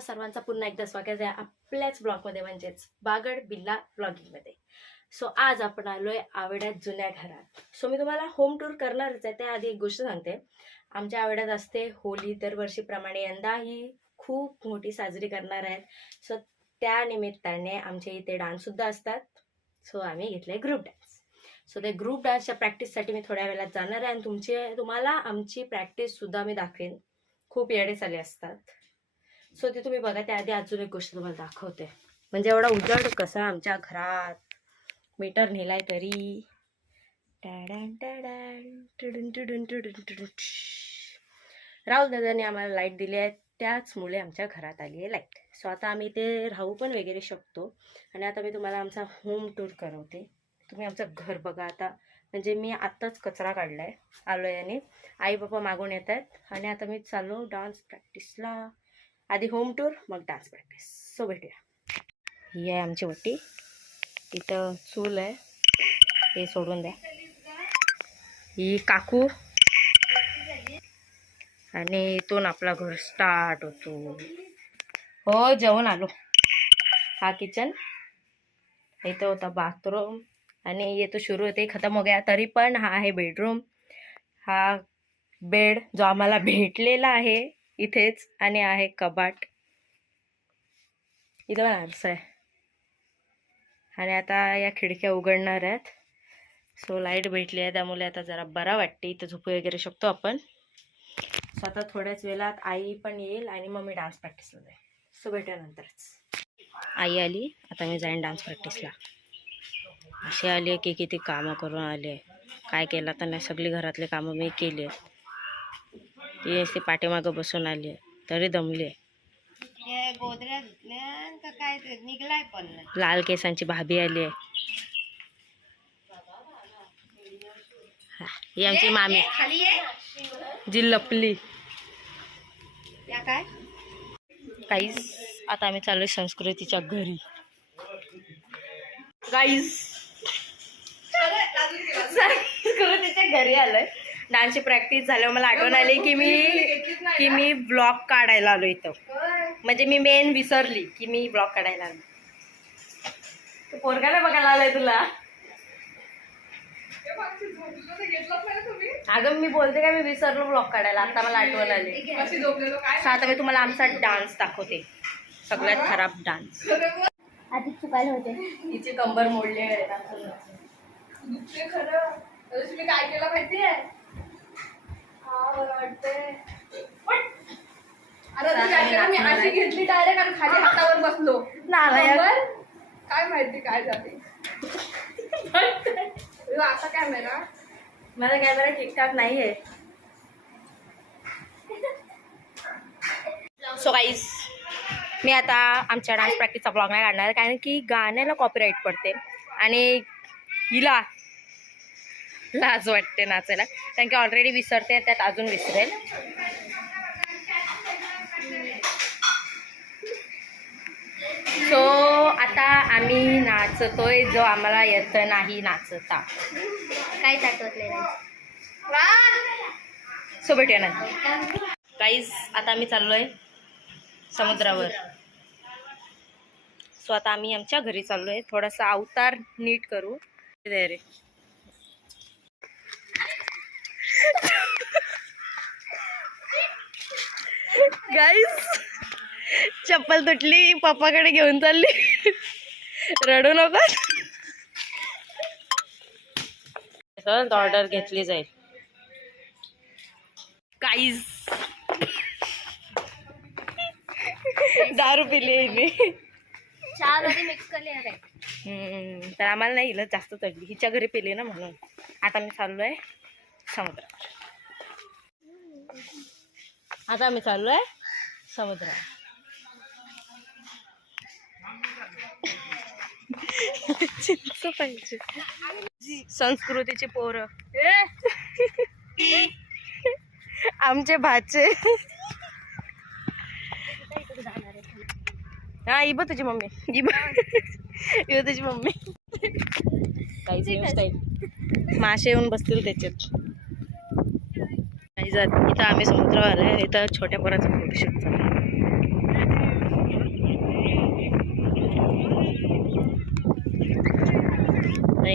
तुमचं सर्वांचं पुन्हा एकदा स्वागत आहे आपल्याच ब्लॉगमध्ये, म्हणजेच बागड बिल्ला ब्लॉगिंगमध्ये. सो आज आपण आलोय आवड्यात जुन्या घरात. सो मी तुम्हाला होम टूर करणारच आहे. त्याआधी एक गोष्ट सांगते, आमच्या आवड्यात असते होली. दरवर्षीप्रमाणे यंदाही खूप मोठी साजरी करणार आहेत. सो त्या निमित्ताने आमच्या इथे डान्ससुद्धा असतात. सो आम्ही घेतले ग्रुप डान्स. सो ते ग्रुप डान्सच्या प्रॅक्टिससाठी मी थोड्या वेळात जाणार आहे आणि तुम्हाला आमची प्रॅक्टिससुद्धा मी दाखवेन. खूप येडे चाले असतात. सो ते तुम्ही बघा. त्याआधी अजून एक गोष्ट तुम्हाला दाखवते, म्हणजे एवढा उजाड कसा आमच्या घरात. मीटर नेलाय तरी. राहुल दादाने आम्हाला लाईट दिली आहे, त्याचमुळे आमच्या घरात आली आहे लाईट. सो आता आम्ही ते राहू पण वगैरे शकतो. आणि आता मी तुम्हाला आमचा होम टूर करवते. तुम्ही आमचं घर बघा. आता म्हणजे मी आत्ताच कचरा काढला आहे आलो याने. आई बाबा मागून येत आहेत आणि आता मी चाललो डान्स प्रॅक्टिसला. आधी होम टूर मग डान्स प्रॅक्टिस. सो भेटूया. ही आहे आमची वट्टी. इथं चूल आहे, हे सोडून द्या. ही काकू आणि इथून आपला घर स्टार्ट होतो. हो जेवण आलो. हा किचन, इथं होता बाथरूम आणि ये तो सुरू होते खतम हो गया. तरी पण हा आहे बेडरूम. हा बेड जो आम्हाला भेटलेला आहे इथेच. आणि आहे कबाट. इथं पण आरसा आहे. आणि आता या खिडक्या उघडणार आहेत. सो लाईट भेटली आहे त्यामुळे आता जरा बरा वाटते. इथं झोपू वगैरे शकतो आपण. सो आता थोड्याच वेळात आई पण येईल आणि मग मी डान्स प्रॅक्टिसला जाईल. सो भेटूया नंतरच. आई आली, आता मी जाईन डान्स प्रॅक्टिसला. अशी आली की किती कामं करून आले. काय केलं तर नाही, सगळी घरातले कामं मी केली आहेत. ती नुसती पाठीमागं बसून आली आहे तरी दमली आहे. लाल केसांची भाभी आली आहे. ही आमची मामी जी लपली. गाईज आता आम्ही चाललोय संस्कृतीच्या घरी. गाईज संस्कृतीच्या घरी आलोय. डान्सची प्रॅक्टिस झाल्यावर मला आठवण आली की मी ब्लॉग काढायला आलो इथं. म्हणजे मी मेन विसरली की मी ब्लॉग काढायला आलो. तू पोरगाला बघायला आलाय तुला. अगं मी बोलते का, मी विसरलो ब्लॉग काढायला. आता मला आठवण आली. आता मी तुम्हाला आमचा डान्स दाखवते, सगळ्यात खराब डान्स. आधी चुकायला होते. हिची कंबर मोडली आहे. खरं मी काय केलं माहितीये? हा बरं वाटतंय. अरे काय केलं मी, अशी घेतली डायरेक्ट आणि खाली हातावर बसलो. काय माहिती काय झाले. आता कॅमेरा, माझा कॅमेरा ठीकठाक नाहीये. सो गाईज मी आता आमच्या डान्स प्रॅक्टिसचा ब्लॉग नाही काढणार, कारण की गाण्याला कॉपीराईट पडते आणि हिला लाज वाटते नाचायला, कारण की ऑलरेडी विसरते, त्यात अजून विसरेल. सो आता आम्ही नाचतोय जो आम्हाला येत नाही नाचता. काहीच आठवत नाही. सो भेटूया ना गाईज. आता आम्ही चाललोय समुद्रावर. सो आता आम्ही आमच्या घरी चाललोय. थोडासा अवतार नीट करू रे. गाईज चप्पल तुटली, पप्पाकडे घेऊन चालली. रडू नको. ऑर्डर घेतली जाईल. गाईज दारू पिली हिने. चहा मध्ये मिक्स केले आहे. तर आम्हाला नाही, हिला जास्त चढली. हिच्या घरी पिली ना म्हणून. आता मी चाललोय समुद्रावर. आता आम्ही चाललोय समुद्रावर. चिंच पाहिजे. संस्कृतीचे पोरं आमचे भाचे. हा इब तुझी मम्मी. इब तुझी मम्मी. काहीच स्टाईल. मासे येऊन बसतील त्याच्यात. इथं आम्ही समुद्रावर आहे. इथं छोट्या पोराचं फोटोशूट चालू आहे.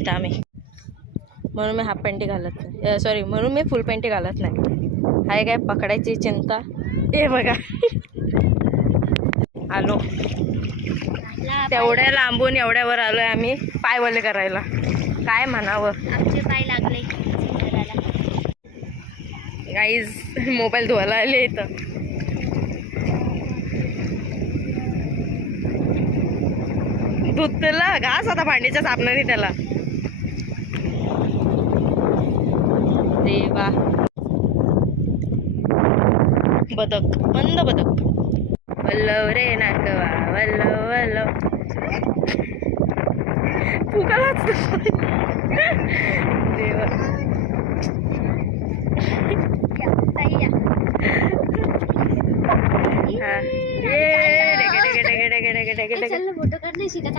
इथं आम्ही. म्हणून मी हाफ पॅन्टी घालत नाही, सॉरी म्हणून मी फुल पॅन्टी घालत नाही. हाय काय पकडायची चिंता. हे बघा आलो, तेवढ्या लांबून एवढ्यावर आलोय आम्ही पाय वले करायला. काय म्हणावं, आमचे पाय लागले. गाईज मोबाईल धुवायला आले इथं. धुतला घास आता भांडीच्या साबणाने त्याला. देवा, बदक, मंद बदक. वल्लव रे नाकवा वल्लव वल्लव. फुकालाच देवा. हा. ये डेगे डेगे डेगे डेगे डेगे डेगे डेगे. फोटो काढणे शिकत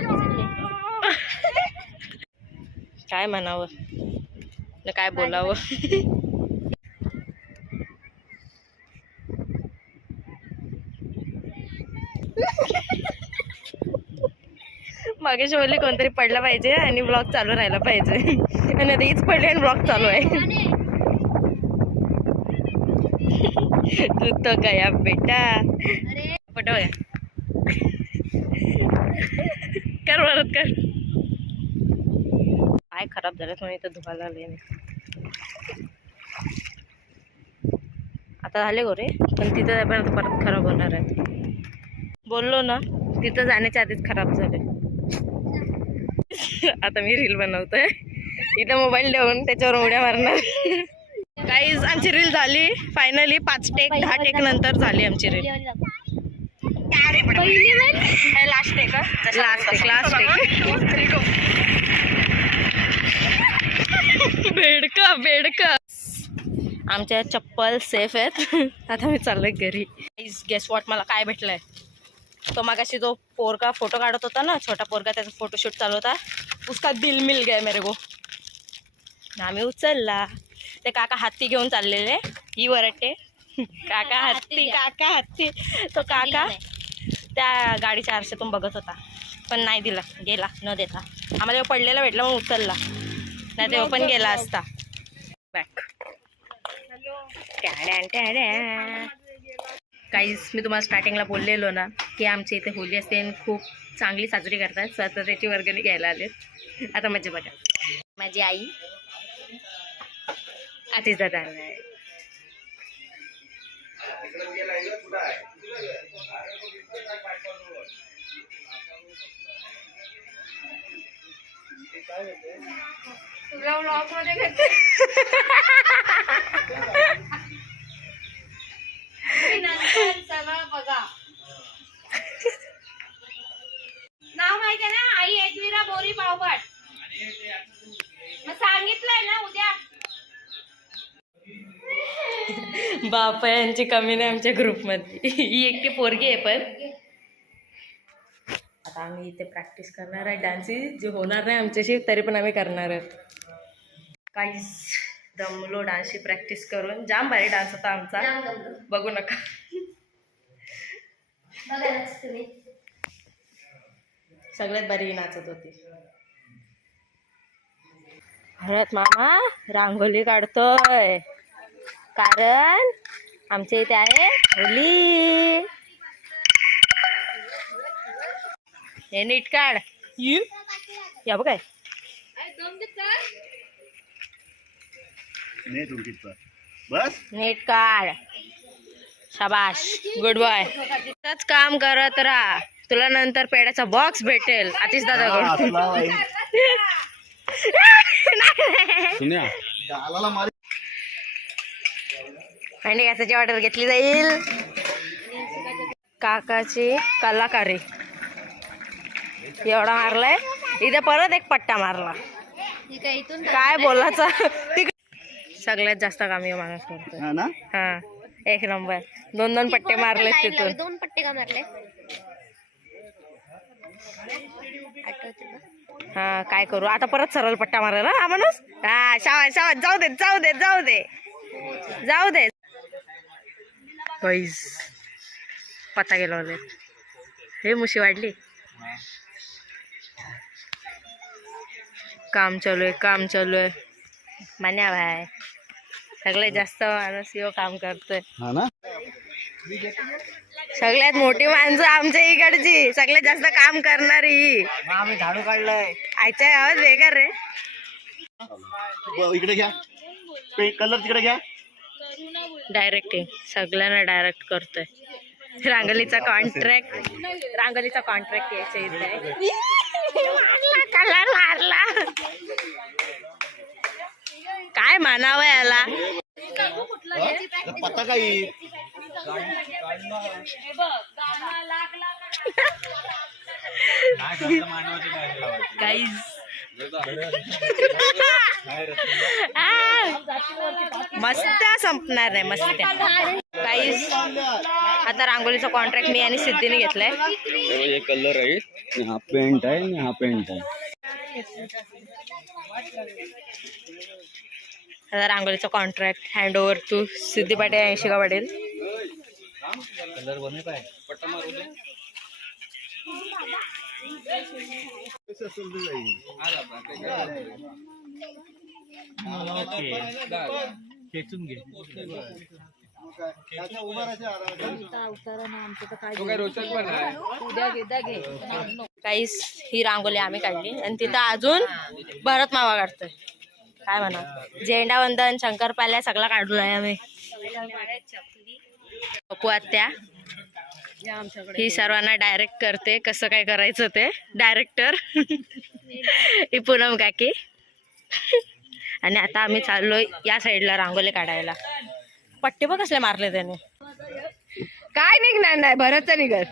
काय म्हणावं न काय बोलावं. मागे बोलली कोणतरी पडला पाहिजे आणि ब्लॉग चालू राहायला पाहिजे. आणि आता हीच पडली आणि ब्लॉग चालू आहे. तू तो गया बेटा. फोटो बघा, कर परत कर. काय खराब झालं म्हणून इथं धुवायला आले. आता झाले गोरे, पण तिथं परत खराब होणार आहेत. बोललो ना, तिथं जाण्याच्या आधीच खराब झाले. आता मी रील बनवतोय इथं मोबाईल ठेवून, त्याच्यावर उड्या मारणार. गाईज आमची रील झाली फायनली. 5 टेक 10 टेक नंतर झाली आमची reel. Last take, last take. बेडका बेडका. आमच्या चप्पल सेफ आहेत. आता मी चाललोय घरी. गेस वॉट मला काय भेटलंय. तो मागाशी जो पोरका फोटो काढत होता ना, छोटा पोरका, त्याचा फोटोशूट चालू होता. उसका दिल मिल गया मेरे को. आम्ही उचलला. ते काका हत्ती घेऊन चाललेले. ही वरटे काका हत्ती, काका हत्ती. तो काका त्या गाडीच्या आरशातून बघत होता, पण नाही दिला, गेला न देता. आम्हाला पडलेला भेटला म्हणून उचलला, नाही तेव्हा पण गेला असता. बॅक. काहीच मी तुम्हाला स्टार्टिंगला बोललेलो ना की आमच्या इथे होली असते आणि खूप चांगली साजरी करतात. स्वतः त्याची वर्गणी घ्यायला आलेत. आता मजा बघा. माझी आई आधीच दादा आहे. तुला व्लॉग मध्ये घेते. सगळं बघा. नाव माहिती आहे ना, आई एकविरा बोरी पावभाट. मग सांगितलंय ना उद्या. बाप यांची कमी नाही आमच्या ग्रुपमध्ये. ही एकटी पोरगी आहे. पण आता आम्ही इथे प्रॅक्टिस करणार आहे डान्सची, जे होणार नाही आमच्याशी तरी पण आम्ही करणार आहोत. काहीच दमलो डान्सची प्रॅक्टिस करून. जाम भारी डान्स होता आमचा, बघू नका. सगळ्यात भारी नाचत होती. हळद मामा रांगोली काढतोय कारण आमच्या इथे आहे होली. हे नीट काढ. या बघ काय बस नीट काढ. शाबाश, गुड बॉय. त्याच काम करत राहा, तुला नंतर पेड्याचा बॉक्स भेटेल आतिश दादाकडून. आणि गॅसाची ऑर्डर घेतली जाईल. काकाची कलाकारी. एवढा मारलाय, इथे परत एक पट्टा मारला. काय बोलायचं. सगळ्यात जास्त कामी माणूस करतो. हा, एक नंबर. 2 पट्टे मारले तिथून. 2 पट्टे का मारले. हा, काय करू आता, परत सरळ पट्टा मारायला हा माणूस. हा, शाबास शाबास. जाऊ दे जाऊ दे जाऊ दे जाऊ दे. पत्ता गेला. हे मुशी वाढली. काम चालू आहे मान्या भाई सगळ्यात जास्त माणूस यो काम करतोय. हा ना. सगळ्यात मोठी माणसं आमच्या इकडची सगळ्यात जास्त काम करणारी. आम्ही झाडू काढलंय. आजच्या गावात बेकार रे. इकडे घ्या कलर तिकडे घ्या. डायरेक्टिंग सगळ्यांना डायरेक्ट करतोय. रांगोलीचा कॉन्ट्रॅक्ट यायचा इथे. मारला कलर मारला. काय म्हणावं याला. पत्ता काही मस्त्या संपणार नाही मस्त्या काहीच. आता रांगोलीचा कॉन्ट्रॅक्ट मी आणि सिद्धीने घेतलाय. हे कलर आहे हा पेंट आहे आणि हा पेंट आहे. आता रांगोलीचा कॉन्ट्रॅक्ट हँड ओव्हर टू सिद्धी पाटील आणि शिका पाटील. कलर बनवत आहे. खेचून घे. काहीच ही रांगोली आम्ही काढली आणि तिथं अजून भरत मावा काढतोय. काय म्हणा झेंडावंदन शंकरपाल्या सगळा काढलाय आम्ही. पप्पू आत्या ही सर्वांना डायरेक्ट करते कसं काय करायचं ते. डायरेक्टर ही पूनम काकी. आणि आता आम्ही चाललोय या साईडला रांगोली काढायला. पट्टे बघ कसले मारले त्याने. काय निघणार नाही भरतचं निघत.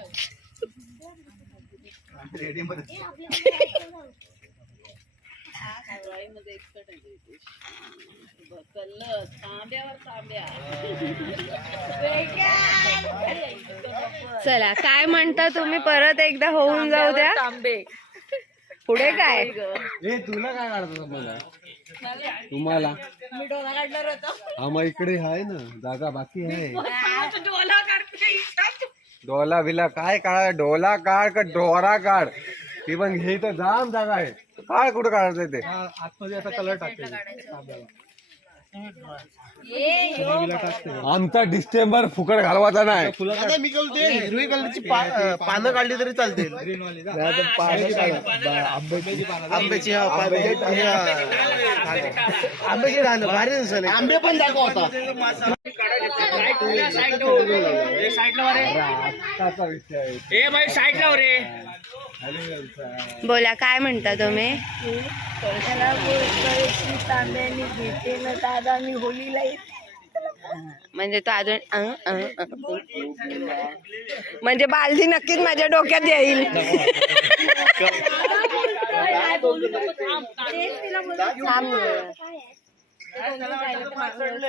चला काय म्हणता तुम्ही परत एकदा होऊन जाऊ द्या. पुढे काय तुला काय काढतो मला तुम्हाला हा मग इकडे आहे ना जागा बाकी आहे. डोला बिला काय काढ. डोला काढ का डोरा काढ. ती पण हे तर जाम जागा आहे. काय कुठं काढायचं ते आतमध्ये असा कलर टाकते. आमचा डिसेंबर फुकट घालवायचा नाही. मी बोलते हिरवी कलरची पानं काढली तरी चालते. आंब्याची आंब्याची राहणं भारी दिसेल. आंबे पण दाखव आता. बोला काय म्हणता तुम्ही. म्हणजे तो अजून म्हणजे बालदी नक्कीच माझ्या डोक्यात येईल.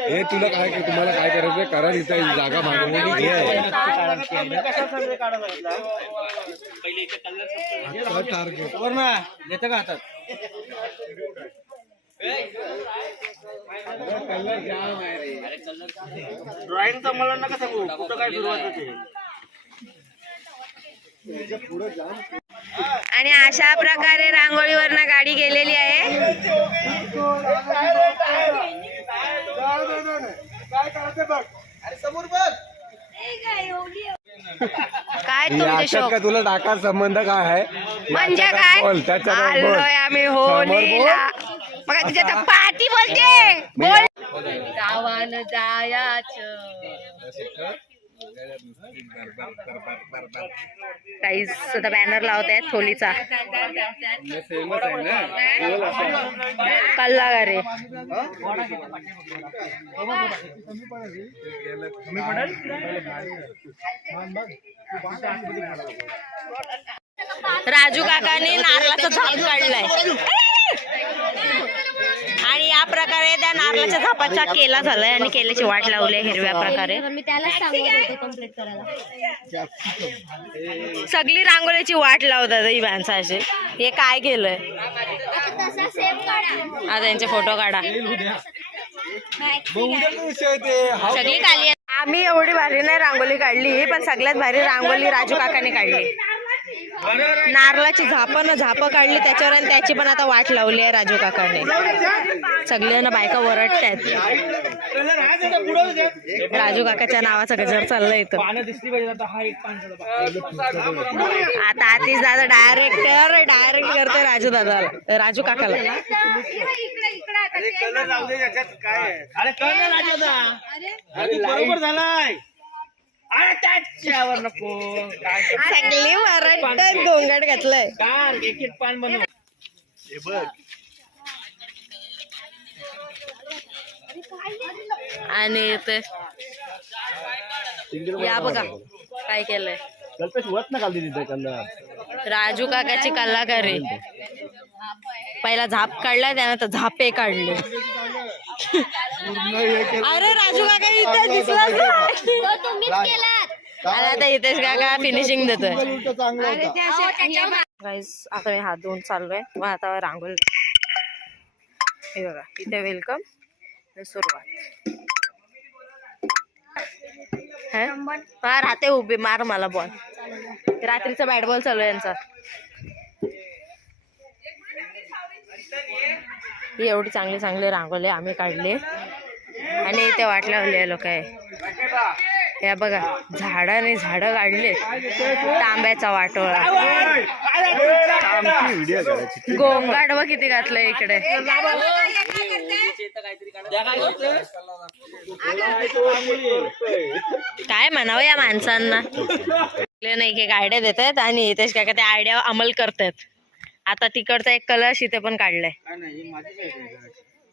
हे तुला काय तुम्हाला काय करायचंय करा. इथं जागा मागवली येतं का हातात. ड्रॉइंगचा मला नका सांगू कुठं काय सुरुवात ते. आणि अशा प्रकारे रांगोळीवरनं गाडी गेलेली आहे. काय तुमचे शोक का तुला टाका संबंध काय आहे म्हणजे काय. आलोय आम्ही होलीला. मग तिच्या पाठी बोलते बोल. गावानं जायाचं काही सुद्धा बॅनर लावत आहेत होलीचा. कल्ला गा रे. राजू काकाने नारळाचं झाप काढलाय आणि या प्रकारे त्या नारळाच्या झापाचा केला झालाय आणि केल्याची वाट लावली हिरव्या प्रकारे. मी त्यालाच सांगत होते कम्प्लीट करायला. सगळी रांगोळीची वाट लावतात ही माणसं अशी. हे काय केलंय. तसा सेम काढा. आता यांचे फोटो काढा. सगळी काढली. आम्ही एवढी भारी नाही रांगोळी काढली पण सगळ्यात भारी रांगोळी राजू काकाने काढली. नारळाची झापं काढली त्याच्यावर आणि त्याची पण आता वाट लावली आहे राजू काकाने. सगळ्यांना बायका ओरडतायत. राजू काकाच्या नावाचा गजर चाललाय इथं. आता आतिश दादा डायरेक्ट करतोय राजू दादाला, राजू काकाला. बरोबर झालाय. सगळी ओरडतात, गोंगाट घातलंय. आणि ते या बघा काय केलंय राजू काकाची कलाकारी. पहिला झाप काढला, त्यानंतर झापे काढले. अरे राजू काका इथे दिसलाच नाही. तुम्हीच केलात. आणि आता इथेच काका फिनिशिंग देतोय. गाईस आता मी हात धुवून चाललोय. मग आता रांगोळी हे बघा इथे वेलकम सुरुवात. हा राहते उभी मार मला बॉल. रात्रीचा बॅट बॉल चालू आहे यांचा. ही एवढी चांगली चांगली रांगोळी आम्ही काढली आणि इथे वाट लावली लोक आहे. या बघा झाडाने झाडं काढले. तांब्याचा वाटोळा, गोंगाट बघ किती घातलंय इकडे. काय म्हणावं या माणसांना. नाही की आयडिया देत आहेत आणि इथेच काय त्या आयडिया अंमल करतात. आता तिकडचा एक कलश इथे पण काढलाय.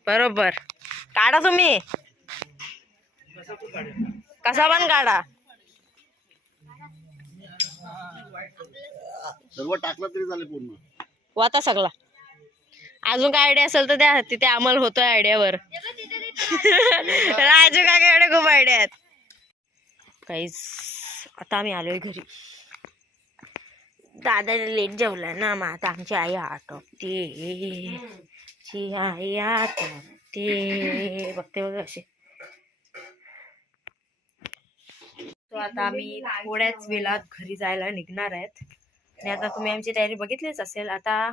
बरोबर काढा तुम्ही, कसा पण काढा. सर्व टाकलं तरी झालं पूर्ण. वाता सगळा. अजून काय आयडिया असेल तर द्या, तिथे अंमल होतोय आयडियावर. राजू काका एवढे खूप आयडिया आहेत. काहीच आता आम्ही आलोय घरी. दादाने लेट जेवलाय ना, मग आता आमची आई आटोपते. आई आटोपते बघते बघ असे. तो आता आम्ही थोड्याच वेळात घरी जायला निघणार आहेत. आणि आता तुम्ही आमची तयारी बघितलीच असेल. आता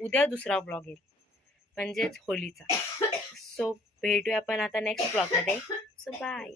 उद्या दुसरा ब्लॉग येईल म्हणजेच होलीचा. सो भेटूया आपण आता नेक्स्ट ब्लॉग मध्ये. So bye.